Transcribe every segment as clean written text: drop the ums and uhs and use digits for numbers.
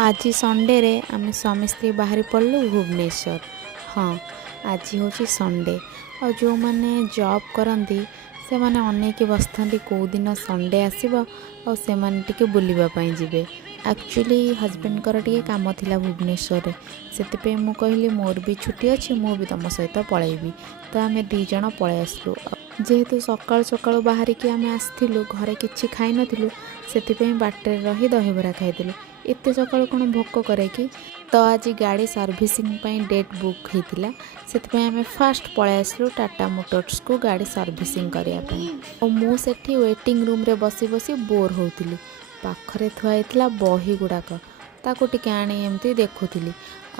आज संडे रे आम स्वामी स्त्री बाहरी पड़लु भुवनेश्वर। हाँ, आज हूँ संडे और जो मैंने जॉब करती से माने अनेक बसता कौ दिन संडे आसब और से टे बुलवाई जी। एक्चुअली हजबैंड टे कम थिला भुवनेश्वर से मु कहली मोर भी छुट्टी अच्छी मु भी तुम सहित पलैबी। तो आम दीज पलै आसलु जेहेतु सकाळु सकाळु बाहरिकी आम आसलु घरे किछि खाई नथिलु से बाटर रही दहीबरा खाइलु। एते सकाळु कौन भोक करे कि तो आज गाड़ी सर्विसिंग डेट बुक होता से आम फास्ट पलै आसलु टाटा मोटर्स को गाड़ी सर्विसिंग करने। और मुझे वेटिंग रूम रे बसी बसी बोर होती पाखरे थुआई बही गुड़ाक ताको टिके आनी एमती देखुली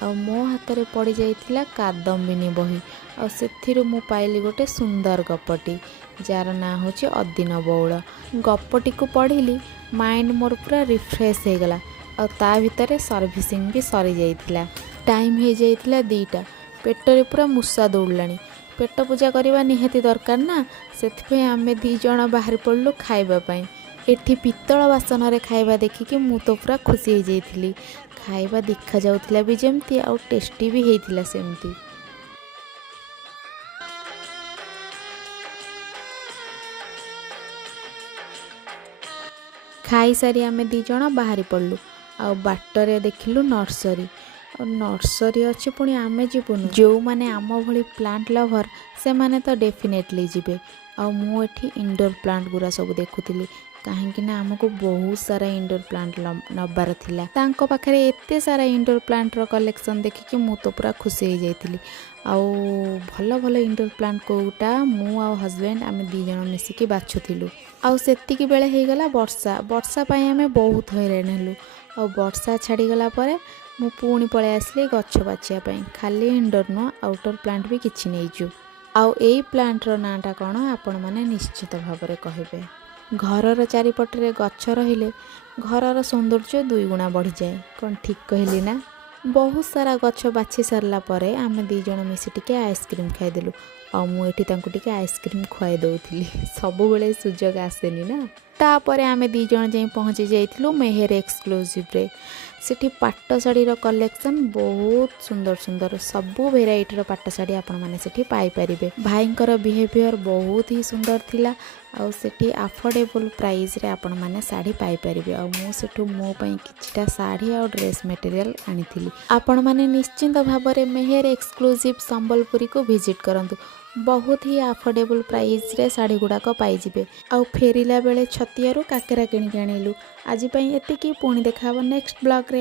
आ मो हाथ में पड़ जाइथिला कादम्बिनी बही आ सेथिरु मु पाइली गोटे सुंदर गपटी जार ना होची अदिन बौल। गपटी को पढ़िली माइंड मोर पूरा रिफ्रेश हो गला और ता भितर सर्विसिंग भी सरी जाइथिला। टाइम हो जाइथिला 2टा पेटरे पूरा मूसा दौड़लानी। पेट पूजा करवा निहाती दरकार ना से आमे 2 जण बाहर पड़लु खाइबा। एठी पित्तल बासन रे खाइबा देखिकी मु तो पूरा खुशी हो जाइथिली। खाइबा देखा जाउथिला भी जेमती आ टेस्टी भी हेइथिला सेमती। खाई सारी आमे 2 जण बाहरी पड़लु आ बाटरे देखिलु नर्सरी और नर्सरी अच्छे पुणी आमे जीवुनु जो माने आम भली प्लांट लवर से माने तो डेफिनेटली जीवे। आ मु एठी इंडोर प्लांट गुरा सब देखुली कहीं आमको बहुत सारा इंडोर प्लांट नबार थिला। तांको पाखरे एते सारा इंडोर प्लांट रो कलेक्शन देखिकी मु तो पूरा खुशी हो जाइथिली। आउ भल भल इंडोर प्लांट कोटा मु आ हजबैंड आमे 2 जण मिसिकी बाछुथिलु। आउ सेतिकी बेले हे गला वर्षा पई आमे बहुत हैरान हेलु। आ वर्षा छाड़ी गला परे मु पुणी पळे आसली गछ बाछिया पई। खाली इंडोर नो आउटडोर प्लांट भी किछि नेइजु। आउ एई प्लांट रो नाटा कोन आपण माने निश्चित भाबरे कहिबे। घरर चारिपटे गछ रहिले घरर सौंदर्य 2 गुणा बढ़ी जाए। कौन ठीक कहली ना। बहुत सारा गछ बाछी सारला परे आमे 2 जण मिसी टिके आइसक्रीम खाइदेलु आ मु एठी तांको टिके आइसक्रीम खुआई दउथिली। सब बेले सुजोग आसेनी ना। तापरे आमे 2 जण जाई पहुंची जाइथिलु मेहेर एक्सक्लूसिव रे। सेठी पाट शाढ़ीर कलेक्शन बहुत सुंदर सुंदर सबू भेराइटी रो पाट शाढ़ी आपण माने सेठी पाई परिबे। भाईंकर बिहेवियर बहुत ही सुंदर थिला आ सेठी अफोर्डेबल प्राइस रे आपण माने साड़ी पाई परिबे। आ मु सेठू मो पई किछटा साड़ी आ ड्रेस मटेरियल आनिथिली। आपण माने निश्चिंत भाबरे मेहेर एक्सक्लूसिव संबलपुरी को विजिट करंतु। बहुत ही अफोर्डेबल प्राइस रे साड़ी गुड़ाक पाइजिबे। आउ फेरिला बेले छतियारू काकेरा किणी आनिलु। आज पई एतिकी पुणी देखाबो नेक्स्ट ब्लॉग रे।